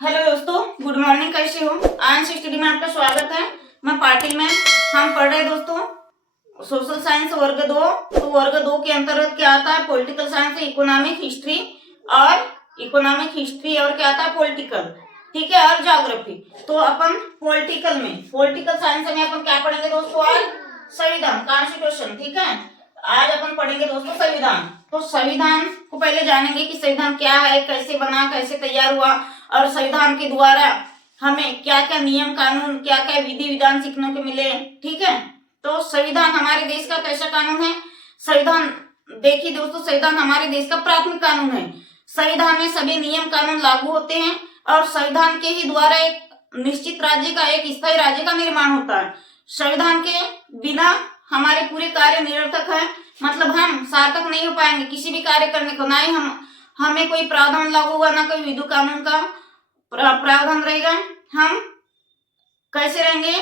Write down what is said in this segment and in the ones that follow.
Hello दोस्तों, good morning. कैसे हो? आंश स्टडी में आपका स्वागत है। मैं पाटिल में। हम पढ़ रहे दोस्तों सोशल साइंस वर्ग 2। तो वर्ग 2 के अंतर्गत क्या आता है? पॉलिटिकल साइंस, इकोनॉमिक हिस्ट्री और क्या आता है? पॉलिटिकल, ठीक है, और ज्योग्राफी। तो अपन पॉलिटिकल साइंस में अपन क्या पढ़ेंगे दोस्तों? आज संविधान, कॉन्स्टिट्यूशन, ठीक है। आज अपन पढ़ेंगे दोस्तों संविधान। तो संविधान को पहले जानेंगे कि संविधान क्या है, कैसे बना, कैसे तैयार हुआ, और संविधान के द्वारा हमें क्या क्या नियम कानून, क्या क्या विधि विधान सीखने को मिले, ठीक है। तो संविधान हमारे देश का कैसा कानून है? संविधान देखिए दोस्तों, संविधान हमारे देश का प्राथमिक कानून है। संविधान में सभी नियम कानून लागू होते हैं और संविधान के ही द्वारा एक निश्चित राज्य का, एक स्थायी राज्य का निर्माण होता है। संविधान के बिना हमारे पूरे कार्य निरर्थक है, मतलब हम सार्थक नहीं हो पाएंगे किसी भी कार्य करने को। ना ही हमें कोई प्रावधान लागू होगा, ना कोई विधि कानून का प्रावधान रहेगा। हम कैसे रहेंगे?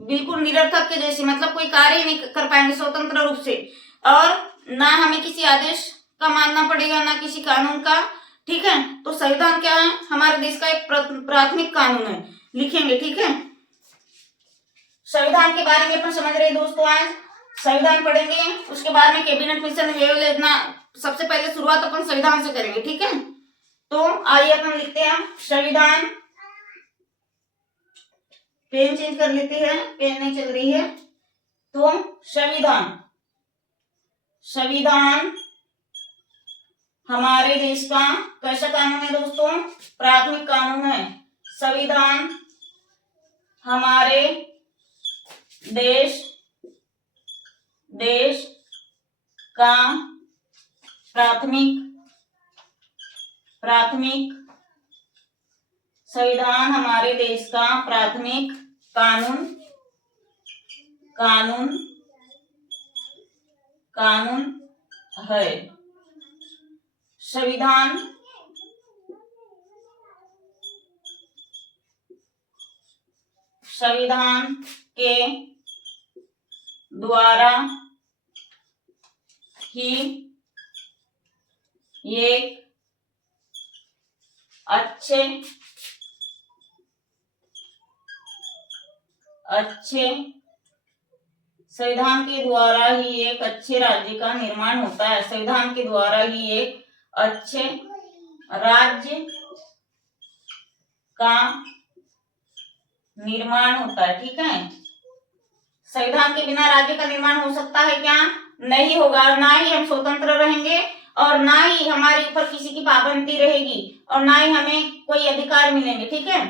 बिल्कुल निरर्थक के जैसे, मतलब कोई कार्य ही नहीं कर पाएंगे स्वतंत्र रूप से, और ना हमें किसी आदेश का मानना पड़ेगा, ना किसी कानून का, ठीक है। तो संविधान क्या है? हमारे देश का एक प्राथमिक कानून है, लिखेंगे, ठीक है। संविधान के बारे में अपन समझ रहे दोस्तों। आज संविधान पढ़ेंगे, उसके बाद में कैबिनेट मिशन योजना। सबसे पहले शुरुआत अपन संविधान से करेंगे, ठीक है। तो आइए अपन लिखते हैं संविधान। पेन चेंज कर लेते हैं, पेन नहीं चल रही है। तो संविधान हमारे देश का कैसा कानून है दोस्तों? प्राथमिक कानून है। संविधान हमारे देश का प्राथमिक संविधान हमारे देश का प्राथमिक कानून है। संविधान के द्वारा ही एक संविधान के द्वारा ही एक अच्छे राज्य का निर्माण होता है। संविधान के द्वारा ही एक अच्छे राज्य का निर्माण होता है, ठीक है। संविधान के बिना राज्य का निर्माण हो सकता है क्या? नहीं होगा। ना ही हम स्वतंत्र रहेंगे, और ना ही हमारे ऊपर किसी की पाबंदी रहेगी, और ना ही हमें कोई अधिकार मिलेंगे, ठीक है।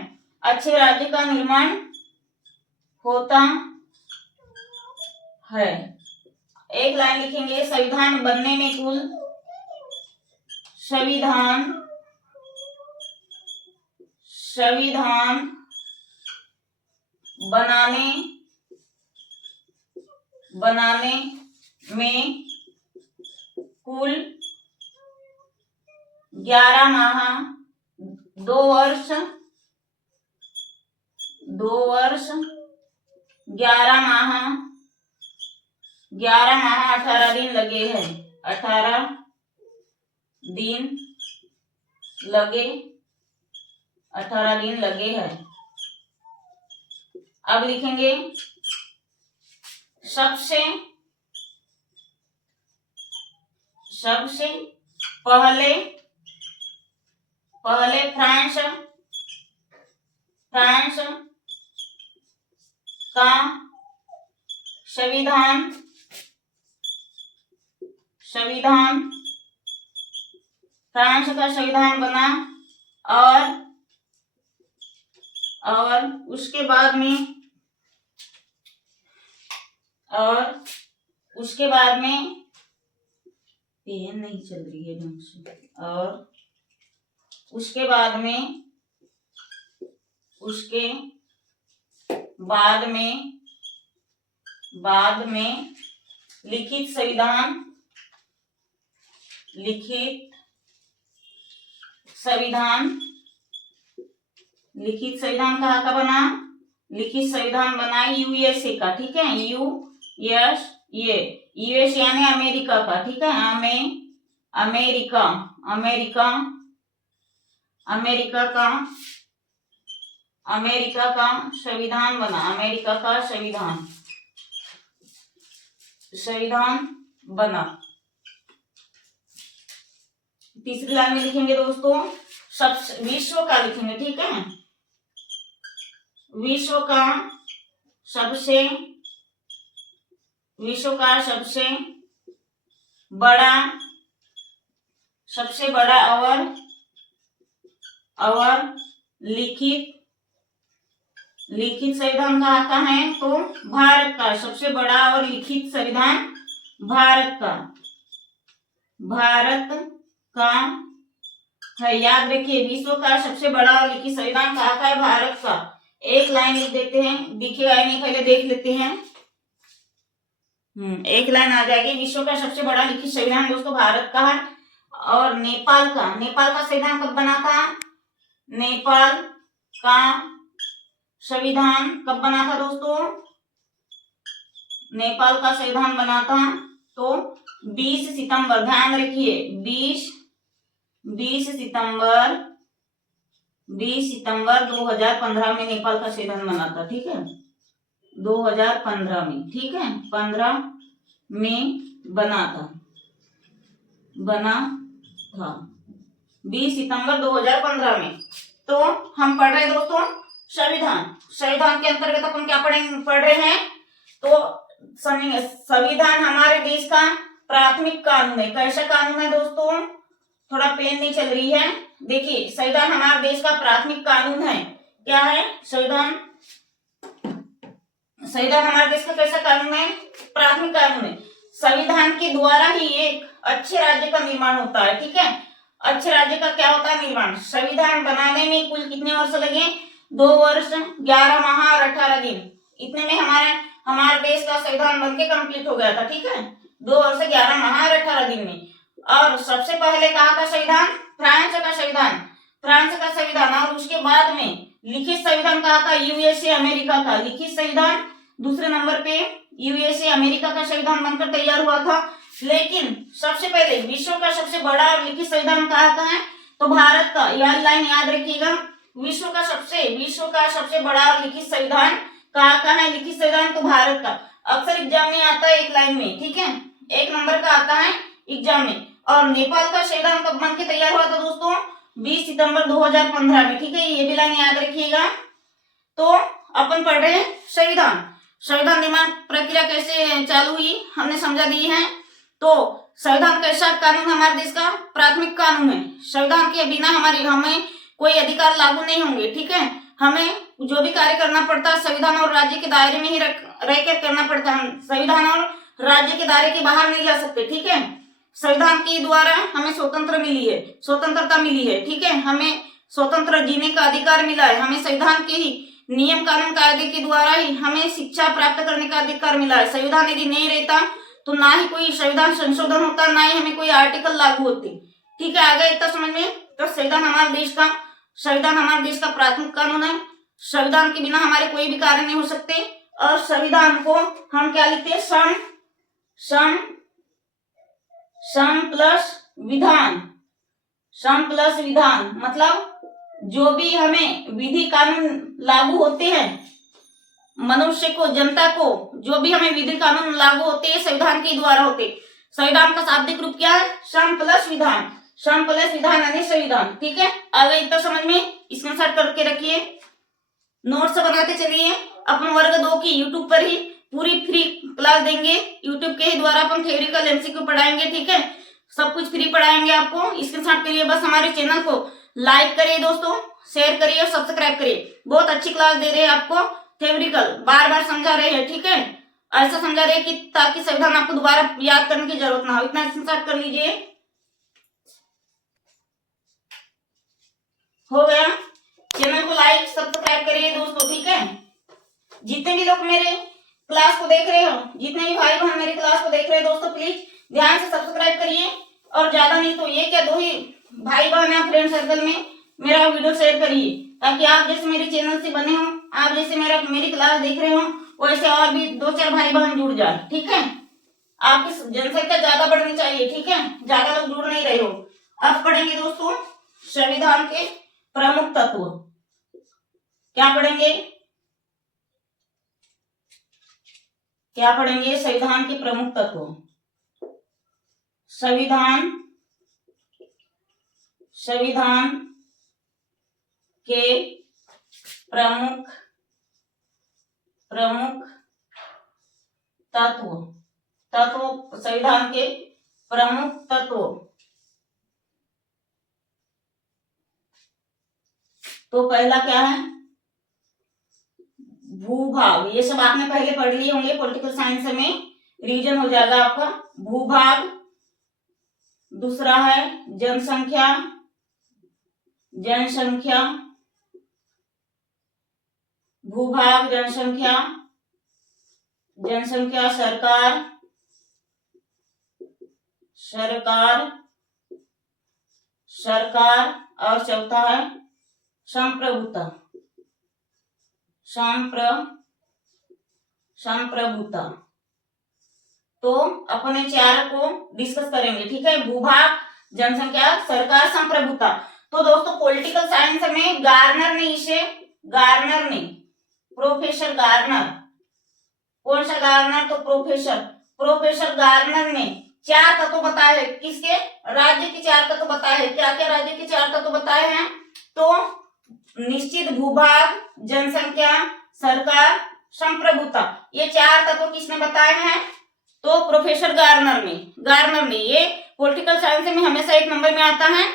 अच्छे राज्य का निर्माण होता है। एक लाइन लिखेंगे, संविधान बनने में कुल संविधान बनाने में कुल 11 माह 2 वर्ष 11 माह 18 दिन लगे हैं। 18 दिन लगे हैं। अब लिखेंगे सबसे पहले फ्रांस का संविधान फ्रांस का संविधान बना, और उसके बाद में पेन नहीं चल रही है ढंग से, और उसके बाद में लिखित संविधान कहाँ का बना? लिखित संविधान बना यूएसए का, ठीक है। यूएस यानी अमेरिका का, ठीक है। अमेरिका का अमेरिका का संविधान बना, अमेरिका का संविधान बना। तीसरी लाइन में लिखेंगे दोस्तों विश्व का लिखेंगे, ठीक है, विश्व का सबसे बड़ा और लिखित संविधान कहाँ का है, तो भारत का। सबसे बड़ा और लिखित संविधान भारत का है। याद रखिए, विश्व का सबसे बड़ा और लिखित संविधान कहाँ का है, भारत का। एक लाइन लिख देते हैं, दिखेगा नहीं, पहले देख लेते हैं। एक लाइन आ जाएगी। विश्व का सबसे बड़ा लिखित संविधान दोस्तों भारत का है। और नेपाल का संविधान कब बना था, नेपाल का संविधान कब बना था दोस्तों, नेपाल का संविधान बना था तो 20 सितंबर, ध्यान रखिए 20 सितंबर 2015 में नेपाल का संविधान बना था, ठीक है, 2015 में, ठीक है, 15 में बना था 20 सितंबर 2015 में। तो हम पढ़ रहे दोस्तों संविधान के अंतर्गत अपन क्या पढ़ रहे हैं, तो संविधान हमारे देश का प्राथमिक कानून है। कैसा कानून है दोस्तों, थोड़ा पेन नहीं चल रही है, देखिए संविधान हमारे देश का प्राथमिक कानून है। क्या है संविधान हमारे देश का कैसा कानून है, प्राथमिक कानून है। संविधान के द्वारा ही एक अच्छे राज्य का निर्माण होता है, ठीक है। अच्छे राज्य का क्या होता है, निर्माण। संविधान बनाने में कुल कितने वर्ष लगे, 2 वर्ष 11 माह और 18 दिन। इतने में हमारे देश का संविधान बनके कंप्लीट हो गया था, ठीक है, 2 वर्ष 11 माह और 18 दिन में। और सबसे पहले कहाँ का संविधान, फ्रांस का संविधान। और उसके बाद में लिखित संविधान कहाँ का, यूएसए अमेरिका का लिखित संविधान दूसरे नंबर पे यूएसए अमेरिका का संविधान बनकर तैयार हुआ था। लेकिन सबसे पहले विश्व का सबसे बड़ा और लिखित संविधान कहाँ का है, तो भारत का। यह लाइन याद रखिएगा, विश्व का सबसे बड़ा और लिखित संविधान कहाँ का है, लिखित संविधान, तो भारत का। अक्सर एग्जाम में आता है एक लाइन में, ठीक है, 1 नंबर का आता है एग्जाम में। और नेपाल का संविधान कब बन के तैयार हुआ था दोस्तों, 20 सितंबर 2015 में, ठीक है, ये भी लाइन याद रखिएगा। तो अपन पढ़ रहे हैं संविधान निर्माण प्रक्रिया कैसे चालू हुई, हमने समझा दी है। तो संविधान कैसा कानून हमारे देश का प्राथमिक कानून है। संविधान के बिना हमें कोई अधिकार लागू नहीं होंगे, ठीक है। हमें जो भी कार्य करना पड़ता है संविधान और राज्य के दायरे में ही रहकर करना पड़ता है। संविधान और राज्य के दायरे के बाहर नहीं जा सकते, ठीक है। संविधान के द्वारा हमें स्वतंत्रता मिली है, ठीक है, हमें स्वतंत्र जीने का अधिकार मिला है। हमें संविधान के ही नियम कानून कायदे के द्वारा ही हमें शिक्षा प्राप्त करने का अधिकार मिला है। संविधान यदि नहीं रहता तो ना ही कोई संविधान संशोधन होता, ना ही हमें कोई आर्टिकल लागू होते, ठीक है। आगे इतना समझ में, तो संविधान हमारे देश का प्राथमिक कानून है। संविधान के बिना हमारे कोई भी कार्य नहीं हो सकते। और संविधान को हम क्या लिखते हैं, सम प्लस विधान, मतलब जो भी हमें विधि कानून लागू होते हैं, मनुष्य को, जनता को जो भी हमें विधि कानून लागू होते हैं संविधान के द्वारा होते। संविधान का शाब्दिक रूप क्या है, सम प्लस विधान यानी संविधान, ठीक है। आगे इतना समझ में स्क्रीनशॉट करके रखिए, नोट्स बनाते चलिए। अपन वर्ग 2 की यूट्यूब पर ही पूरी फ्री क्लास देंगे, यूट्यूब के ही द्वारा अपन थ्योरिकल एमसीक्यू पढ़ाएंगे, ठीक है, सब कुछ फ्री पढ़ाएंगे आपको। स्क्रीनशॉट करिए, बस हमारे चैनल को लाइक करिए दोस्तों, शेयर करिए और सब्सक्राइब करिए। बहुत अच्छी क्लास दे रहे हैं आपको, थ्योरिकल बार बार समझा रहे हैं, ठीक है, ऐसा समझा रहे हैं कि ताकि संविधान आपको दोबारा याद करने की जरूरत ना हो। इतना स्क्रीनशॉट कर लीजिए, हो गया। चैनल को लाइक सब्सक्राइब करिए दोस्तों, ठीक है। जितने भी लोग मेरे क्लास को देख रहे हो, जितने भी भाई बहन मेरी क्लास को देख रहे हैं दोस्तों, प्लीज ध्यान से सब्सक्राइब करिए। और ज्यादा नहीं तो ये क्या 2 ही भाई बहन है फ्रेंड सर्कल में, मेरा वीडियो शेयर करिए, ताकि आप जैसे मेरे चैनल से बने हो, आप जैसे मेरी क्लास देख रहे हो, वैसे और भी 2-4 भाई बहन जुड़ जाए, ठीक है। आपकी जनसंख्या ज्यादा बढ़नी चाहिए, ठीक है, ज्यादा लोग जुड़ नहीं रहे हो। अब पढ़ेंगे दोस्तों संविधान के प्रमुख तत्व। क्या पढ़ेंगे, क्या पढ़ेंगे? संविधान के प्रमुख तत्व, संविधान के प्रमुख तत्व संविधान के प्रमुख तत्व। तो पहला क्या है? भूभाग। ये सब आपने पहले पढ़ लिए होंगे पॉलिटिकल साइंस में, रीजन हो जाएगा आपका भूभाग। दूसरा है जनसंख्या, भूभाग, जनसंख्या, सरकार और चौथा है संप्रभुता। तो अपने चार को डिस्कस करेंगे, ठीक है? भूभाग, जनसंख्या, सरकार, संप्रभुता। तो दोस्तों पॉलिटिकल साइंस में गार्नर ने प्रोफेसर गार्नर, कौन सा गार्नर? तो प्रोफेसर गार्नर ने चार तत्व बताए हैं। किसके? राज्य के चार तत्व बताए हैं। क्या क्या राज्य के चार तत्व बताए हैं? तो निश्चित भूभाग, जनसंख्या, सरकार, संप्रभुता, ये चार तत्व किसने बताए हैं? तो प्रोफेसर गार्नर ने। ये पॉलिटिकल साइंस में हमेशा एक नंबर में आता है।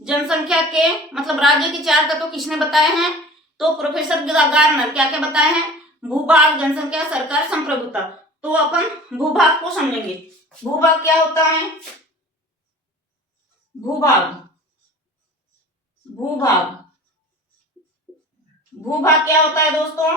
जनसंख्या के मतलब राज्य के चार तत्व किसने बताए हैं? तो प्रोफेसर गार्नर। क्या क्या बताए हैं? भूभाग, जनसंख्या, सरकार, संप्रभुता। तो अपन भूभाग को समझेंगे। भूभाग क्या होता है? भूभाग क्या होता है दोस्तों?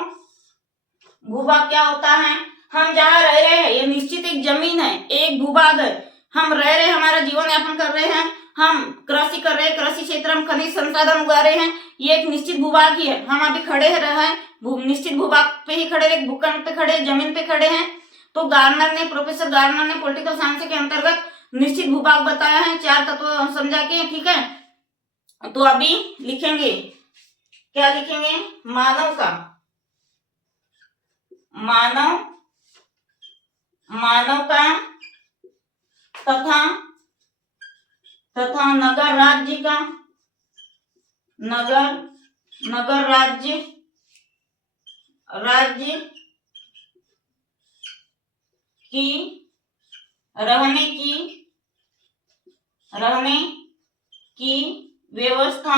भूभाग क्या होता है? हम जहाँ रह रहे हैं ये निश्चित एक जमीन है, एक भूभाग है। हम रह रहे हैं, हमारा जीवन यापन कर रहे हैं, हम कृषि कर रहे हैं, कृषि क्षेत्र हम खनिज संसाधन उगा रहे हैं, ये एक निश्चित भूभाग ही है। हम अभी खड़े रहे निश्चित भूभाग पे ही खड़े रहे, भूखंड पे खड़े, जमीन पे खड़े हैं। तो प्रोफेसर गार्नर ने पॉलिटिकल साइंस के अंतर्गत निश्चित भूभाग बताया है, चार तत्व समझा के, ठीक है? तो अभी लिखेंगे, क्या लिखेंगे? मानव का तथा नगर राज्य की रहने की व्यवस्था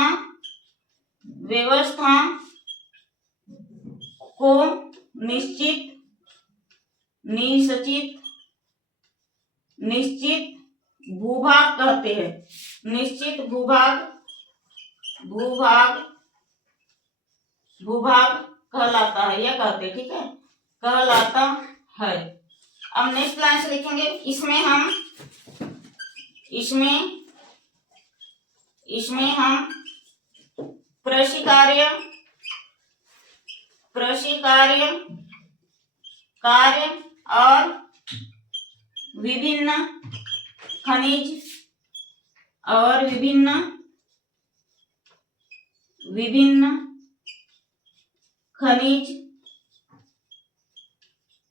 को निश्चित भूभाग कहते हैं। निश्चित भूभाग कहलाता है, यह कहते हैं, ठीक है? कहलाता है। अब नेक्स्ट लाइन से लिखेंगे। इसमें हम कृषि कार्य और विभिन्न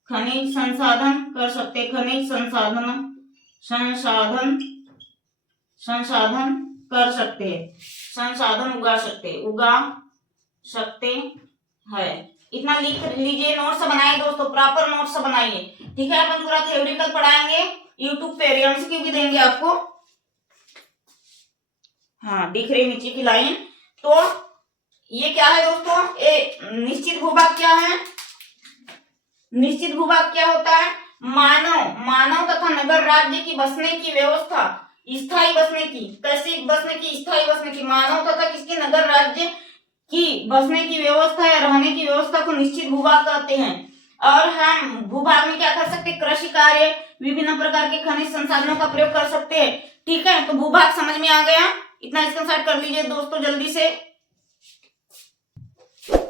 खनिज संसाधन कर सकते, संसाधन कर सकते हैं, संसाधन उगा सकते हैं। इतना लिख लीजिए, नोट्स बनाइए दोस्तों, प्रॉपर नोट्स बनाइए, ठीक है? अपन पूरा थ्योरेटिकल पढ़ाएंगे, यूट्यूब पे एमसीक्यू भी देंगे आपको। हाँ, दिख रही नीचे की लाइन। तो ये क्या है दोस्तों? निश्चित भूभाग क्या है? निश्चित भूभाग क्या होता है? मानव तथा नगर राज्य की बसने की व्यवस्था, स्थायी बसने की, कैसी बसने की? स्थायी बसने की। मानव तथा किसकी? नगर राज्य की बसने की व्यवस्था या रहने की व्यवस्था को निश्चित भूभाग कहते हैं। और हम भूभाग में क्या कर सकते हैं? कृषि कार्य, विभिन्न प्रकार के खनिज संसाधनों का प्रयोग कर सकते हैं, ठीक है? तो भूभाग समझ में आ गया, इतना स्क्रीनशॉट कर लीजिए दोस्तों जल्दी से।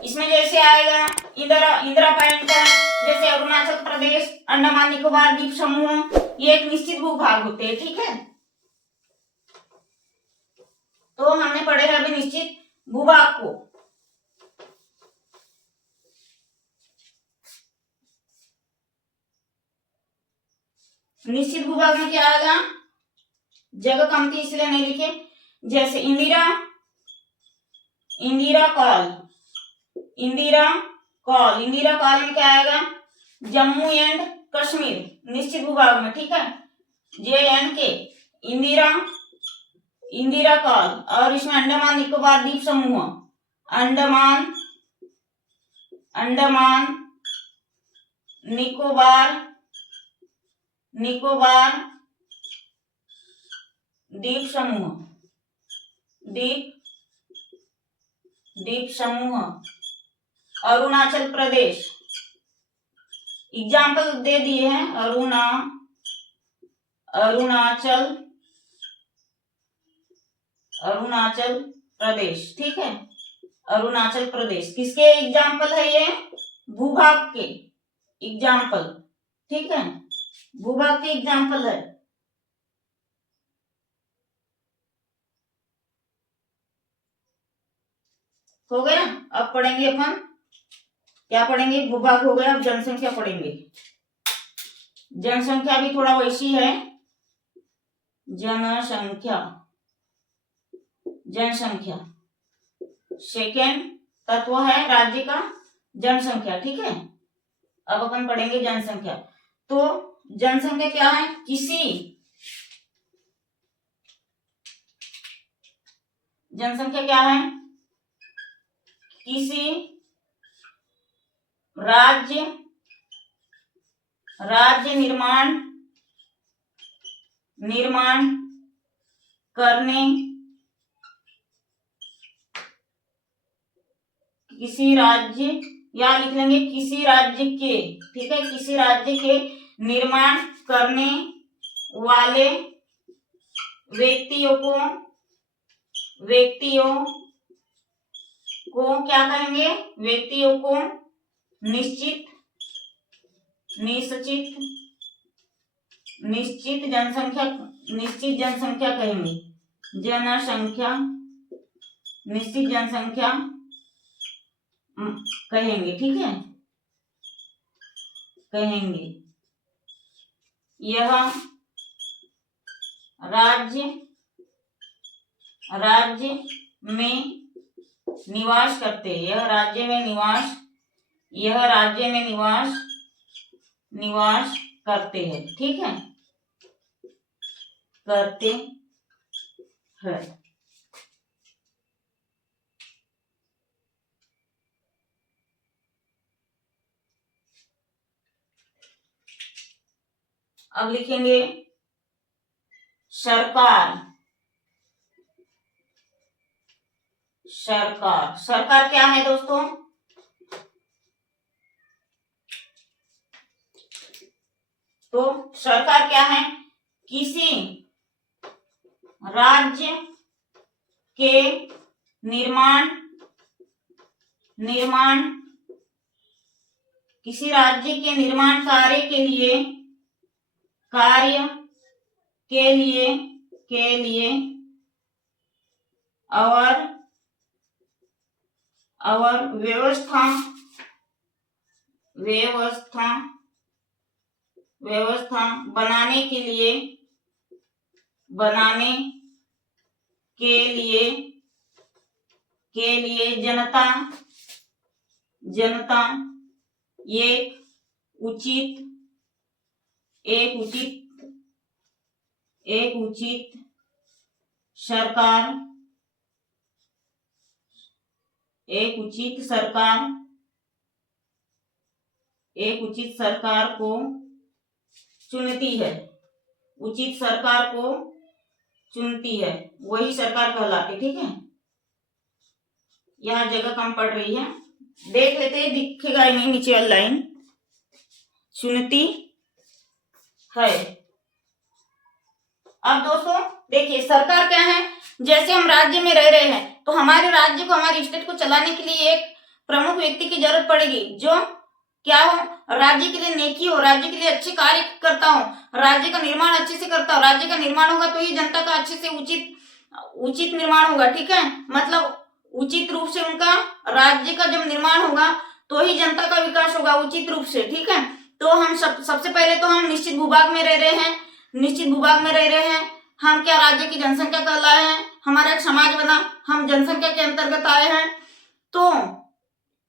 इसमें जैसे आएगा इंदिरा पॉइंट, जैसे अरुणाचल प्रदेश, अंडमान निकोबार द्वीप समूह, ये एक निश्चित भूभाग होते हैं, ठीक है? तो हमने पढ़े हैं अभी निश्चित भूभाग को। निश्चित भूभाग में क्या आएगा, जगह कम थी इसलिए नहीं लिखे। जैसे Indira, Indira call, Indira call, Indira call में क्या आएगा, जम्मू एंड कश्मीर, निश्चित भूभाग में, ठीक है, JNK, इंदिरा, इंदिरा कॉल। और इसमें अंडमान निकोबार द्वीप समूह, अंडमान, अंडमान निकोबार, निकोबार द्वीप समूह, द्वीप, द्वीप समूह, अरुणाचल प्रदेश, एग्जाम्पल दे दिए हैं, अरुणाचल, अरुणाचल प्रदेश, ठीक है, अरुणाचल प्रदेश। किसके एग्जाम्पल है ये, भूभाग के एग्जाम्पल, ठीक है, भूभाग के एग्जाम्पल है। हो गया। अब पढ़ेंगे अपन, क्या पढ़ेंगे, भूभाग हो गया, अब जनसंख्या पढ़ेंगे। जनसंख्या भी थोड़ा वैसी है, जनसंख्या, जनसंख्या सेकेंड तत्व है राज्य का जनसंख्या, ठीक है। अब अपन पढ़ेंगे जनसंख्या। तो जनसंख्या क्या है, किसी, जनसंख्या क्या है, किसी राज्य, राज्य निर्माण, निर्माण करने, किसी राज्य, या लिख लेंगे किसी राज्य के, ठीक है, किसी राज्य के निर्माण करने वाले व्यक्तियों को, व्यक्तियों को क्या कहेंगे, व्यक्तियों को निश्चित, निश्चित, निश्चित जनसंख्या, निश्चित जनसंख्या कहेंगे, जनसंख्या, निश्चित जनसंख्या कहेंगे, ठीक है, कहेंगे। यह राज्य, राज्य में निवास करते, यह राज्य में निवास, यह राज्य में निवास, निवास करते हैं, ठीक है, करते हैं। अब लिखेंगे सरकार, सरकार, सरकार क्या है दोस्तों, तो सरकार क्या है, किसी राज्य के निर्माण, निर्माण, किसी राज्य के निर्माण कार्य के लिए, कार्य के लिए, के लिए और व्यवस्था, व्यवस्था, व्यवस्था बनाने के लिए, बनाने के लिए, के लिए जनता, जनता एक उचित, एक उचित, एक उचित सरकार, एक उचित सरकार, एक उचित सरकार को चुनती है, उचित सरकार को चुनती है, वही सरकार कहलाती, ठीक है। यहाँ जगह कम पड़ रही है, देख लेते हैं, दिखेगा ही नहीं नीचे वाली लाइन, चुनती है। अब दोस्तों देखिए सरकार क्या है, जैसे हम राज्य में रह रहे हैं तो हमारे राज्य को, हमारे स्टेट को चलाने के लिए एक प्रमुख व्यक्ति की जरूरत पड़ेगी, जो क्या हो, राज्य के लिए नेकी हो, राज्य के लिए अच्छे कार्य करता हो, राज्य का निर्माण अच्छे से करता हो। राज्य का निर्माण होगा तो ही जनता का अच्छे से उचित, उचित निर्माण होगा, ठीक है, मतलब उचित रूप से उनका राज्य का जब निर्माण होगा तो ही जनता का विकास होगा उचित रूप से, ठीक है। तो हम सबसे पहले तो हम निश्चित भूभाग में रह रहे हैं, निश्चित भूभाग में रह रहे हैं। हम क्या राज्य की जनसंख्या कहलाए हैं, हमारा एक समाज बना, हम जनसंख्या के अंतर्गत आए हैं। तो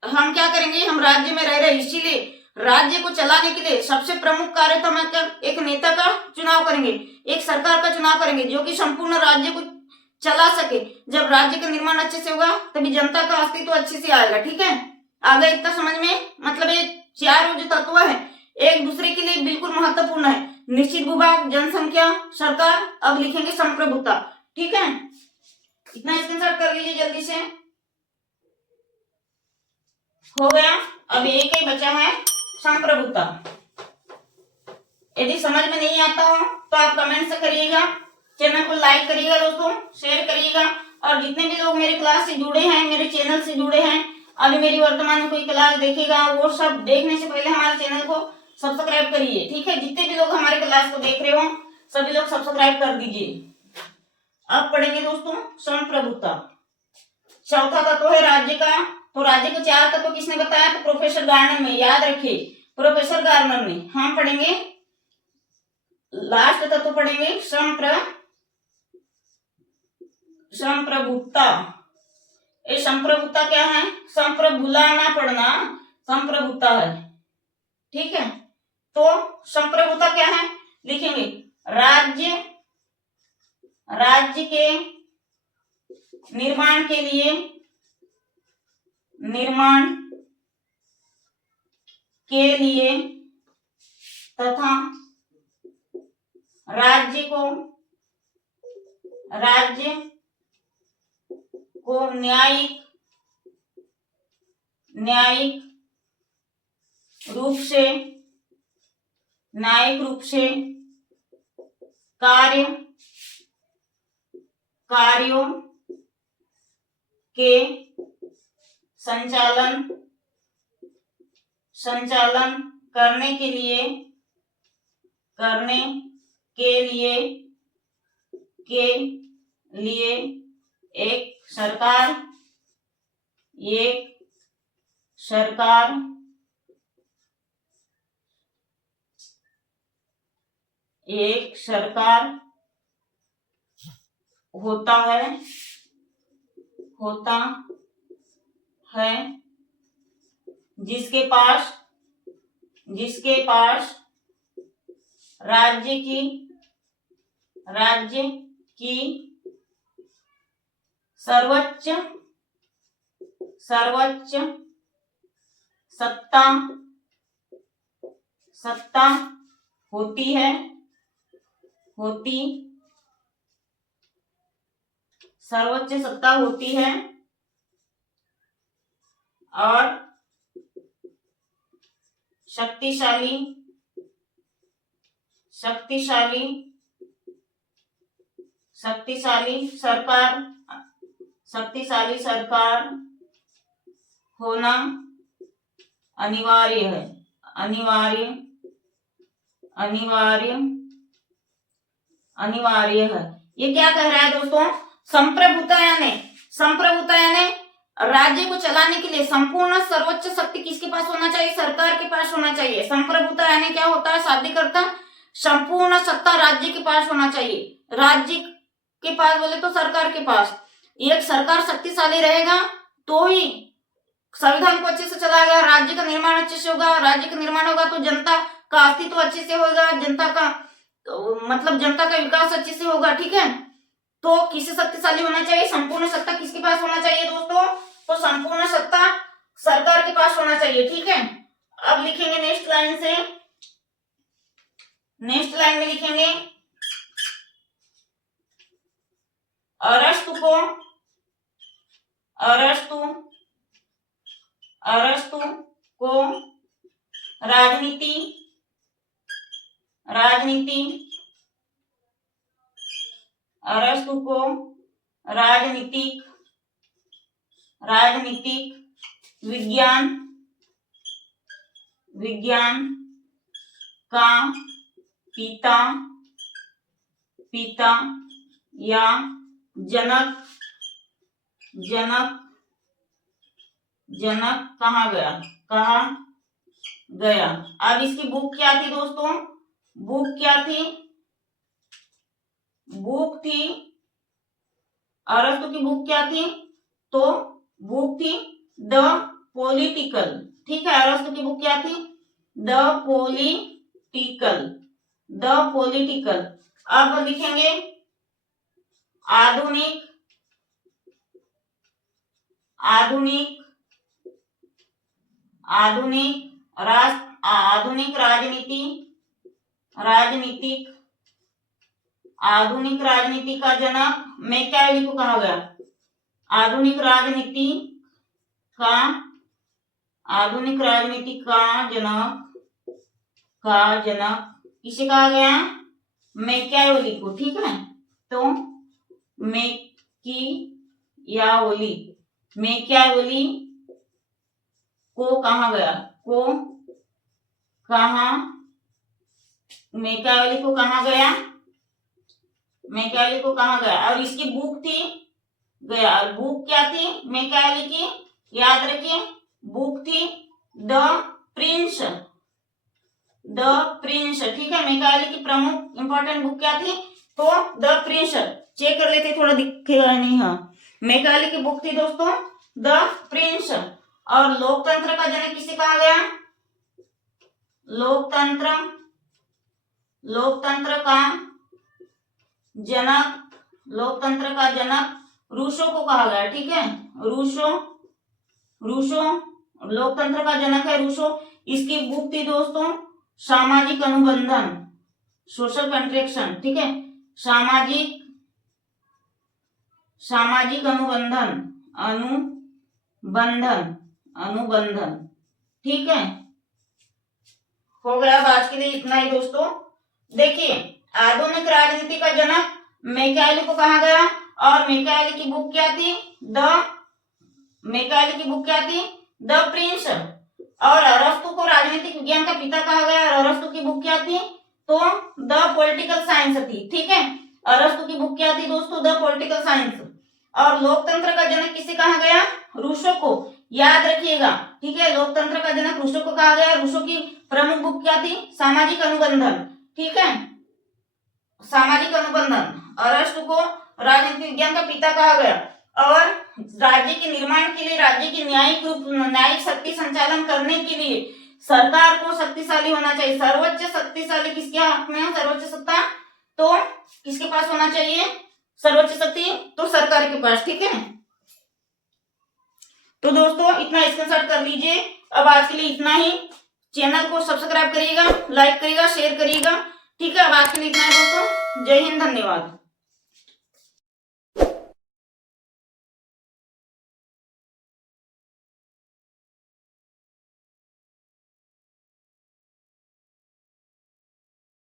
हम क्या करेंगे, हम राज्य में रह रहे हैं, इसीलिए राज्य को चलाने के लिए सबसे प्रमुख कार्य तो हम एक नेता का चुनाव करेंगे, एक सरकार का चुनाव करेंगे जो कि संपूर्ण राज्य को चला सके। जब राज्य का निर्माण अच्छे से होगा तभी जनता का अस्तित्व अच्छे से आएगा। ठीक है, आगे इतना समझ में, मतलब ये चारों जो तत्व है एक दूसरे के लिए बिल्कुल महत्वपूर्ण है। निश्चित भूभाग, जनसंख्या, सरकार, अब लिखेंगे संप्रभुता। ठीक है, इतना स्क्रीनशॉट कर लीजिए जल्दी से। हो गया, अब एक ही बचा है संप्रभुता। यदि समझ में नहीं आता हो तो आप कमेंट से करिएगा, चैनल को लाइक करिएगा दोस्तों, शेयर करिएगा, और जितने भी लोग मेरे क्लास से जुड़े हैं, मेरे चैनल से जुड़े हैं, अभी मेरी वर्तमान में कोई क्लास देखेगा, वो सब देखने से पहले हमारे चैनल को सब्सक्राइब करिए। ठीक है, जितने भी लोग हमारे क्लास को देख रहे हो सभी लोग सब्सक्राइब कर दीजिए। अब पढ़ेंगे दोस्तों संप्रभुता। चौथा तत्व है राज्य का। तो राज्य के 4 तत्व किसने बताया, तो प्रोफेसर गार्नर में, याद रखिए प्रोफेसर गार्नर में। हम पढ़ेंगे लास्ट तत्व पढ़ेंगे संप्रभुता। ये संप्रभुता क्या है, संप्रभुला ना पढ़ना, संप्रभुता है। ठीक है, तो संप्रभुता क्या है, लिखेंगे राज्य के निर्माण के लिए तथा राज्य को न्यायिक रूप से कार्यों के संचालन करने के लिए एक सरकार होता है जिसके पास राज्य की सर्वोच्च सत्ता होती है, सर्वोच्च सत्ता होती है, और शक्तिशाली सरकार होना अनिवार्य है। ये क्या कह रहा है दोस्तों, संप्रभुता यानी राज्य को चलाने के लिए संपूर्ण सर्वोच्च शक्ति किसके पास होना चाहिए, सरकार के पास होना चाहिए। संप्रभुता यानी क्या होता है, शाब्दिक संपूर्ण सत्ता राज्य के पास होना चाहिए। राज्य के पास बोले तो सरकार के पास। एक सरकार शक्तिशाली रहेगा तो ही संविधान को अच्छे से चलाएगा, राज्य का निर्माण अच्छे से होगा, राज्य का निर्माण होगा तो जनता का अस्तित्व अच्छे से होगा, जनता का विकास अच्छे से होगा। ठीक है, तो किसे शक्तिशाली होना चाहिए, संपूर्ण सत्ता किसके पास होना चाहिए दोस्तों, तो संपूर्ण सत्ता सरकार के पास होना चाहिए। ठीक है, अब लिखेंगे नेक्स्ट लाइन में लिखेंगे अरस्तु को राजनीतिक विज्ञान का पिता या जनक कहा गया। अब इसकी बुक क्या थी दोस्तों? बुक क्या थी? बुक थी। अरस्तु की बुक क्या थी? तो बुक थी द पॉलिटिकल। ठीक है, अरस्तु की बुक क्या थी? The political. The political. अब लिखेंगे आधुनिक आधुनिक आधुनिक राष्ट्र आधुनिक राजनीति राजनीतिक आधुनिक राजनीति का जनक मैकियावेली को कहा गया। आधुनिक राजनीति का आधुनिक राजनीति का जनक किसे कहा गया? मैकियावेली को। ठीक है, तो मैकियावेली को कहा गया। मैकियावेली को कहा गया। मैकियावेली को कहा गया। और इसकी बुक थी गया। और बुक क्या थी मैकियावेली की? याद रखिए, बुक थी द प्रिंस। The Prince. ठीक है, मैकियावेली की प्रमुख इंपॉर्टेंट बुक क्या थी? तो द प्रिंस। चेक कर लेते, थोड़ा दिखेगा नहीं। हाँ, मैकियावेली की बुक थी दोस्तों द प्रिंस। और लोकतंत्र का जनक किसे कहा गया? लोकतंत्र का जनक रूसो को कहा गया। ठीक है, रूसो लोकतंत्र का जनक है रूसो। इसकी बुक थी दोस्तों सामाजिक अनुबंधन, सोशल कंट्रैक्शन। ठीक है, सामाजिक अनुबंधन। ठीक है, हो गया। आज के लिए इतना ही दोस्तों। देखिए, आधुनिक राजनीति का जनक मैकियावेली को कहा गया। और मैकियावेली की बुक क्या थी? The Prince. और अरस्तु को राजनीतिक विज्ञान का पिता कहा गया। और अरस्तु की बुक क्या थी? तो द पॉलिटिकल साइंस थी। ठीक है, अरस्तु की बुक क्या थी दोस्तों? The political science. और लोकतंत्र का जनक किसे कहा गया? रूसो को। याद रखिएगा। ठीक है, लोकतंत्र का जनक रूसो को कहा गया। रूसो की प्रमुख बुक क्या थी? सामाजिक अनुबंधन। ठीक है, सामाजिक अनुबंधन। अरस्तु को राजनीतिक विज्ञान का पिता कहा गया। और राज्य के निर्माण के लिए, राज्य की न्यायिक शक्ति संचालन करने के लिए सरकार को शक्तिशाली होना चाहिए। सर्वोच्च शक्तिशाली किसके हाथ में है? सर्वोच्च सत्ता तो किसके पास होना चाहिए? सर्वोच्च शक्ति तो सरकार के पास। ठीक है, तो दोस्तों इतना स्क्रीनशॉट कर लीजिए। अब आज के लिए इतना ही। चैनल को सब्सक्राइब करिएगा, लाइक करिएगा, शेयर करिएगा। ठीक है, अब आज के लिए इतना है दोस्तों। जय हिंद, धन्यवाद।